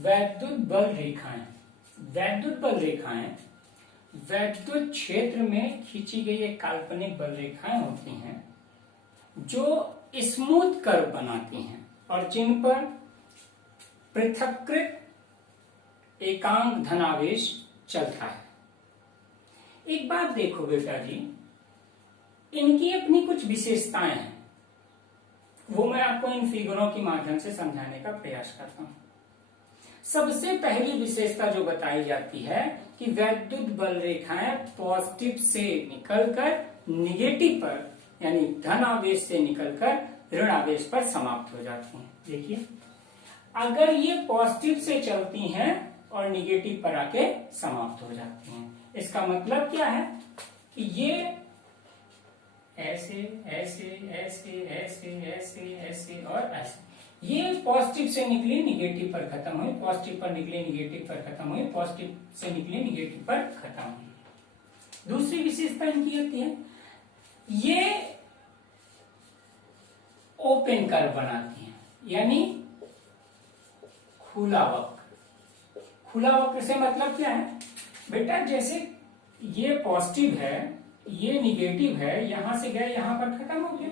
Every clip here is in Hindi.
वैद्युत बल रेखाएं। वैद्युत बल रेखाएं वैद्युत क्षेत्र में खींची गई एक काल्पनिक बल रेखाएं होती हैं जो स्मूथ कर्व बनाती हैं और जिन पर पृथक्कृत एकांक धनावेश चलता है। एक बात देखो बेटा जी, इनकी अपनी कुछ विशेषताएं हैं, वो मैं आपको इन फिगरों के माध्यम से समझाने का प्रयास करता हूं। सबसे पहली विशेषता जो बताई जाती है कि वैद्युत बल रेखाएं पॉजिटिव से निकलकर निगेटिव पर यानी धन आवेश से निकलकर ऋण आवेश पर समाप्त हो जाती हैं। देखिए, अगर ये पॉजिटिव से चलती हैं और निगेटिव पर आके समाप्त हो जाती हैं, इसका मतलब क्या है कि ये ऐसे ऐसे ऐसे ऐसे ऐसे ऐसे और ऐसे, ये पॉजिटिव से निकली निगेटिव पर खत्म हुई, पॉजिटिव पर निकले निगेटिव पर खत्म हुई, पॉजिटिव से निकले निगेटिव पर खत्म हुई। दूसरी विशेषता इनकी होती है, ये ओपन कर्व बनाती हैं, यानी खुला वक्र। खुला वक्र से मतलब क्या है बेटा, जैसे ये पॉजिटिव है, ये निगेटिव है, यहां से गया यहां पर खत्म हो गया,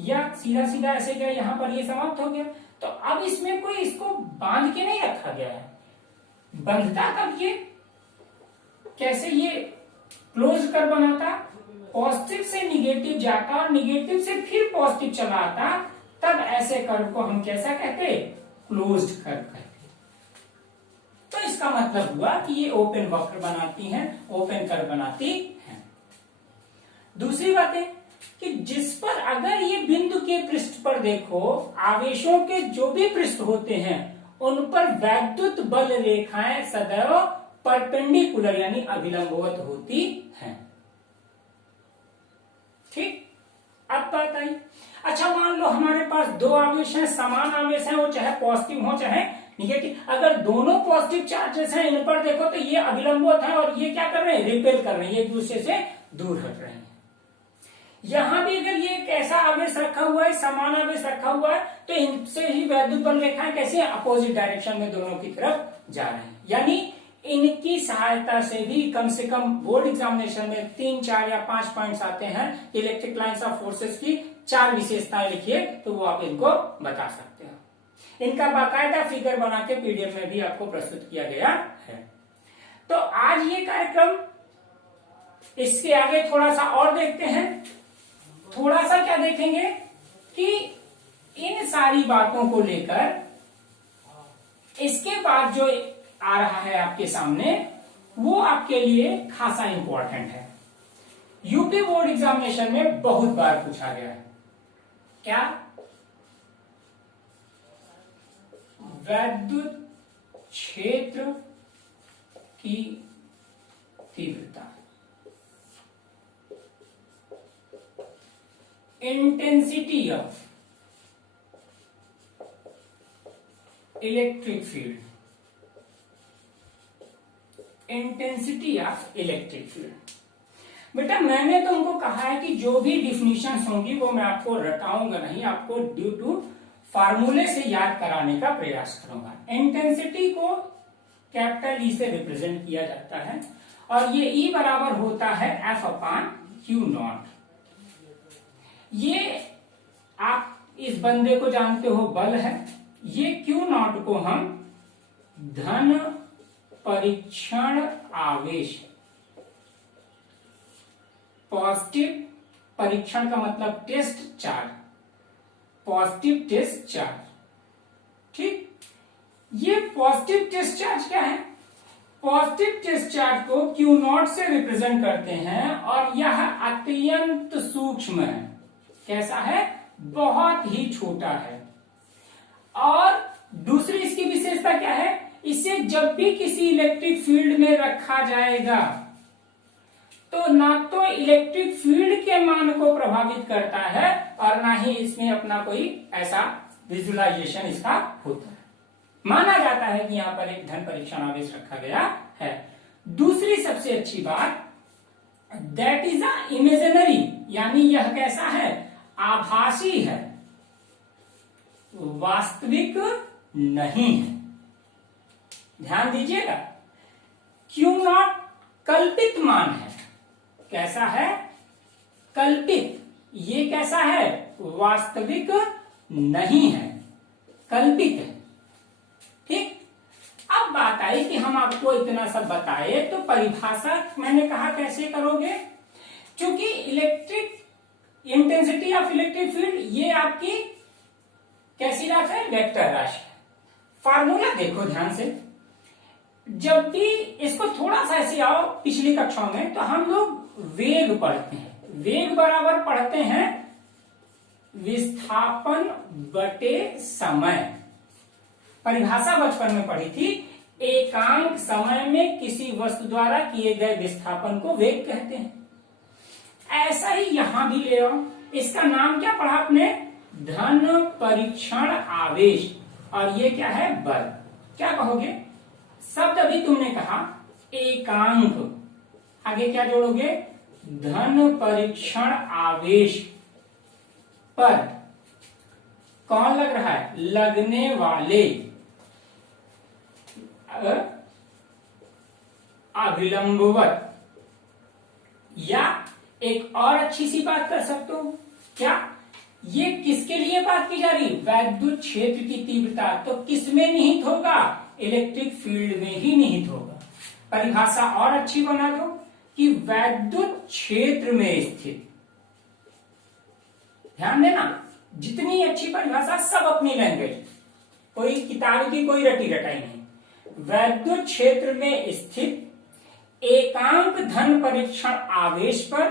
या सीधा सीधा ऐसे गया यहां पर ये समाप्त हो गया। तो अब इसमें कोई इसको बांध के नहीं रखा गया है। बंधता कब ये, कैसे ये क्लोज कर बनाता, पॉजिटिव से निगेटिव जाता और निगेटिव से फिर पॉजिटिव चला आता, तब ऐसे कर्व को हम कैसा कहते, क्लोज्ड कर्व कहते। तो इसका मतलब हुआ कि ये ओपन वक्र बनाती हैं, ओपन कर्व बनाती हैं। दूसरी बात है कि जिस पर अगर ये बिंदु के पृष्ठ पर देखो, आवेशों के जो भी पृष्ठ होते हैं उन पर वैद्युत बल रेखाएं सदैव परपेंडिकुलर यानी अभिलंबवत होती हैं। ठीक, अब बात आई। अच्छा, मान लो हमारे पास दो आवेश हैं, समान आवेश हैं, वो चाहे पॉजिटिव हो चाहे निगेटिव। अगर दोनों पॉजिटिव चार्जेस हैं, इन पर देखो तो ये अभिलंबवत है और ये क्या कर रहे हैं, रिपेल कर रहे हैं, एक दूसरे से दूर हट रहे हैं। यहां भी अगर ये एक ऐसा आवेश रखा हुआ है, समान आवेश रखा हुआ है, तो इनसे ही वैद्युत बल रेखाएं कैसी है, अपोजिट डायरेक्शन में दोनों की तरफ जा रहे हैं। यानी इनकी सहायता से भी कम से कम बोर्ड एग्जामिनेशन में 3, 4 या 5 पॉइंट्स आते हैं। इलेक्ट्रिक लाइंस ऑफ फोर्सेस की 4 विशेषताएं लिखिए तो वो आप इनको बता सकते हो। इनका बाकायदा फिगर बना के पीडीएफ में भी आपको प्रस्तुत किया गया है। तो आज ये कार्यक्रम, इसके आगे थोड़ा सा और देखते हैं। थोड़ा सा क्या देखेंगे कि इन सारी बातों को लेकर इसके बाद जो आ रहा है आपके सामने, वो आपके लिए खासा इंपॉर्टेंट है। यूपी बोर्ड एग्जामिनेशन में बहुत बार पूछा गया है। क्या, वैद्युत क्षेत्र की तीव्रता, intensity of electric field, intensity of electric field. बेटा मैंने तुमको कहा है कि जो भी डिफिनीशंस होंगी वो मैं आपको रटाऊंगा नहीं, आपको ड्यू टू फार्मूले से याद कराने का प्रयास करूंगा। इंटेंसिटी को कैपिटल ई से रिप्रेजेंट किया जाता है और ये ई बराबर होता है एफ अपान क्यू नॉट। ये आप इस बंदे को जानते हो, बल है। ये क्यू नॉट को हम धन परीक्षण आवेश, पॉजिटिव परीक्षण का मतलब test charge, positive test charge. ठीक, ये पॉजिटिव टेस्ट चार्ज क्या है, पॉजिटिव टेस्ट चार्ज को क्यू नॉट से रिप्रेजेंट करते हैं और यह अत्यंत सूक्ष्म है। कैसा है, बहुत ही छोटा है। और दूसरी इसकी विशेषता क्या है, इसे जब भी किसी इलेक्ट्रिक फील्ड में रखा जाएगा तो ना तो इलेक्ट्रिक फील्ड के मान को प्रभावित करता है और ना ही इसमें अपना कोई ऐसा विजुअलाइजेशन इसका होता है। माना जाता है कि यहां पर एक धन परीक्षण आवेश रखा गया है। दूसरी सबसे अच्छी बात, दैट इज अ इमेजिनरी, यानी यह कैसा है, आभासी है, वास्तविक नहीं है। ध्यान दीजिएगा, क्यू नॉट कल्पित मान है। कैसा है? कल्पित। ये कैसा है? वास्तविक नहीं है, कल्पित है। ठीक। अब बात आई कि हम आपको इतना सब बताए तो परिभाषा मैंने कहा कैसे करोगे, क्योंकि electric intensity of electric field ये आपकी कैसी राशि है? वेक्टर राशि है। फार्मूला देखो ध्यान से, जब भी इसको थोड़ा सा ऐसे आओ पिछली कक्षाओं में तो हम लोग वेग पढ़ते हैं, वेग बराबर पढ़ते हैं विस्थापन बटे समय। परिभाषा बचपन में पढ़ी थी, एकांक समय में किसी वस्तु द्वारा किए गए विस्थापन को वेग कहते हैं। ऐसा ही यहां भी ले आओ, इसका नाम क्या पढ़ा आपने? धन परीक्षण आवेश, और ये क्या है? बल। क्या कहोगे? शब्द अभी तुमने कहा एकांक, आगे क्या जोड़ोगे? धन परीक्षण आवेश पर कौन लग रहा है? लगने वाले अभिलंबवत। या एक और अच्छी सी बात कर सकते हो, क्या? ये किसके लिए बात की जा रही? वैद्युत क्षेत्र की तीव्रता। तो किसमें निहित होगा? इलेक्ट्रिक फील्ड में ही निहित होगा। परिभाषा और अच्छी बना दो कि वैद्युत क्षेत्र में स्थित। ध्यान देना, जितनी अच्छी परिभाषा सब अपनी लैंग्वेज, कोई किताब की कोई रटी रटाई नहीं। वैद्युत क्षेत्र में स्थित एकांक धन परीक्षण आवेश पर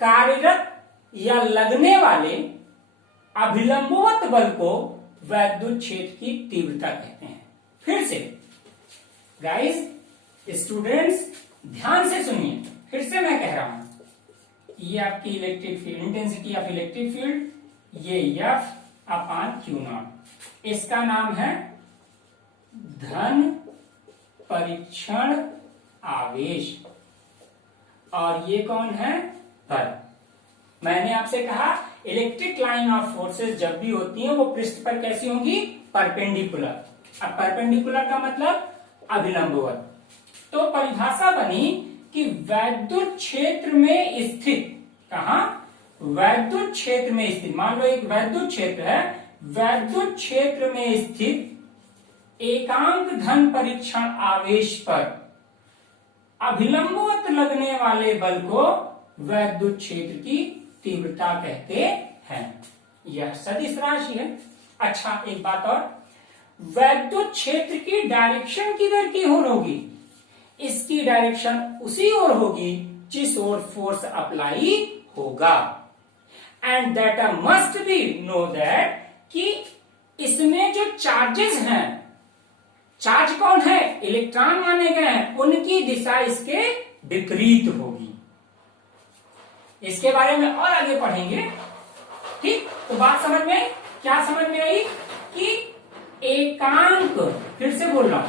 कार्यरत या लगने वाले अभिलंबवत बल को वैद्युत क्षेत्र की तीव्रता कहते हैं। फिर से गाइस, स्टूडेंट्स ध्यान से सुनिए, फिर से मैं कह रहा हूं, ये आपकी electric field, intensity of electric field, ये एफ अपान क्यू नॉट, इसका नाम है धन परीक्षण आवेश, और ये कौन है? बल। मैंने आपसे कहा इलेक्ट्रिक लाइन ऑफ फोर्सेस जब भी होती हैं वो पृष्ठ पर कैसी होंगी? परपेंडिकुलर। अब परपेंडिकुलर का मतलब अभिलंबवत। तो परिभाषा बनी कि वैद्युत क्षेत्र में स्थित, कहा? वैद्युत क्षेत्र में स्थित। मान लो एक वैद्युत क्षेत्र है, वैद्युत क्षेत्र में स्थित एकांक धन परीक्षण आवेश पर अभिलंबवत लगने वाले बल को वैद्युत क्षेत्र की तीव्रता कहते हैं। यह सदिश राशि है। अच्छा, एक बात और, वैद्युत क्षेत्र की डायरेक्शन किधर की ओर होगी? इसकी डायरेक्शन उसी ओर होगी जिस ओर फोर्स अप्लाई होगा। And that must be know that कि इसमें जो चार्जेस हैं, चार्ज कौन है? इलेक्ट्रॉन माने गए हैं, उनकी दिशा इसके विपरीत होगी। इसके बारे में और आगे पढ़ेंगे। ठीक, तो बात समझ में, क्या समझ में आई कि एकांक, फिर से बोल रहा हूं,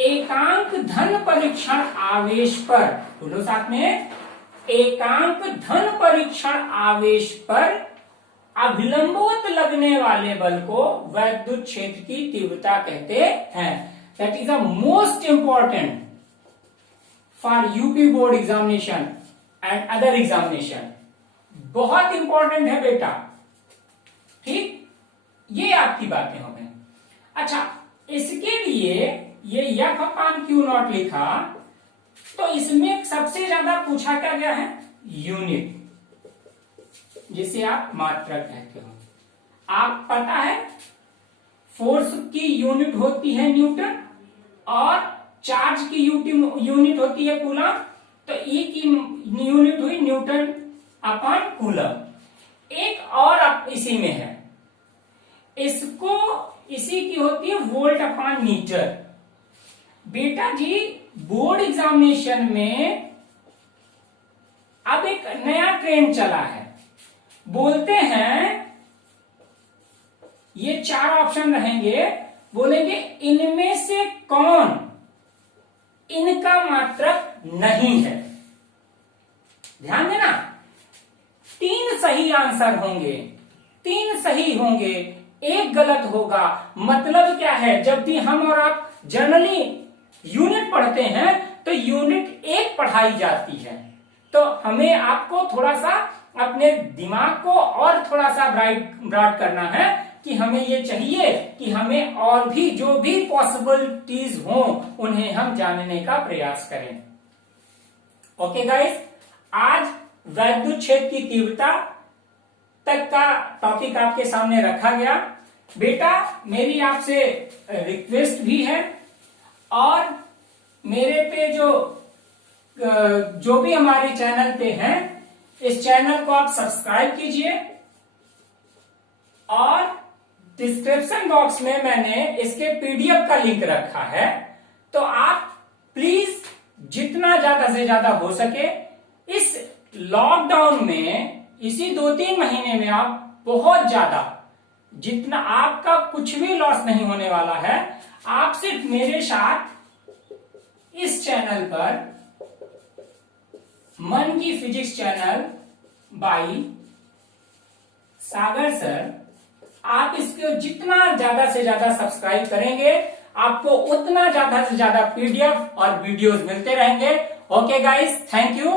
एकांक धन परीक्षण आवेश पर, बोलो साथ में, एकांक धन परीक्षण आवेश पर अभिलंबवत लगने वाले बल को वैद्युत क्षेत्र की तीव्रता कहते हैं। That is the most important for UP board examination and other examination. बहुत इंपॉर्टेंट है बेटा। ठीक, ये आपकी बातें हो गई। अच्छा, इसके लिए ये एफ अपान क्यू नॉट लिखा, तो इसमें सबसे ज्यादा पूछा क्या गया है? यूनिट, जिसे आप मात्रक कहते हो। आप पता है फोर्स की यूनिट होती है न्यूटन और चार्ज की यूनिट होती है कूलम। तो ई की यूनिट हुई न्यूटन अपॉन कूलम। एक और इसी में है, इसको इसी की होती है वोल्ट अपॉन मीटर। बेटा जी, बोर्ड एग्जामिनेशन में अब एक नया ट्रेंड चला है, बोलते हैं ये चार ऑप्शन रहेंगे, बोलेंगे इनमें से कौन इनका मात्रक नहीं है। ध्यान देना, तीन सही आंसर होंगे, तीन सही होंगे, एक गलत होगा। मतलब क्या है? जब भी हम और आप जनरली यूनिट पढ़ते हैं तो यूनिट 1 पढ़ाई जाती है। तो हमें आपको थोड़ा सा अपने दिमाग को और थोड़ा सा ब्रॉड करना है कि हमें ये चाहिए कि हमें और भी जो भी पॉसिबिलिटीज हो उन्हें हम जानने का प्रयास करें। ओके गाइस, आज वैद्युत क्षेत्र की तीव्रता तक का टॉपिक आपके सामने रखा गया। बेटा, मेरी आपसे रिक्वेस्ट भी है, और मेरे पे जो भी हमारे चैनल पे हैं, इस चैनल को आप सब्सक्राइब कीजिए, और डिस्क्रिप्शन बॉक्स में मैंने इसके पीडीएफ का लिंक रखा है। तो आप प्लीज जितना ज्यादा से ज्यादा हो सके इस लॉकडाउन में, इसी 2-3 महीने में आप बहुत ज्यादा, जितना आपका कुछ भी लॉस नहीं होने वाला है, आप सिर्फ मेरे साथ इस चैनल पर मन की physics channel by Sagar sir, आप इसको जितना ज्यादा से ज्यादा सब्सक्राइब करेंगे आपको उतना ज्यादा से ज्यादा पीडीएफ और वीडियोस मिलते रहेंगे। Okay guys, thank you.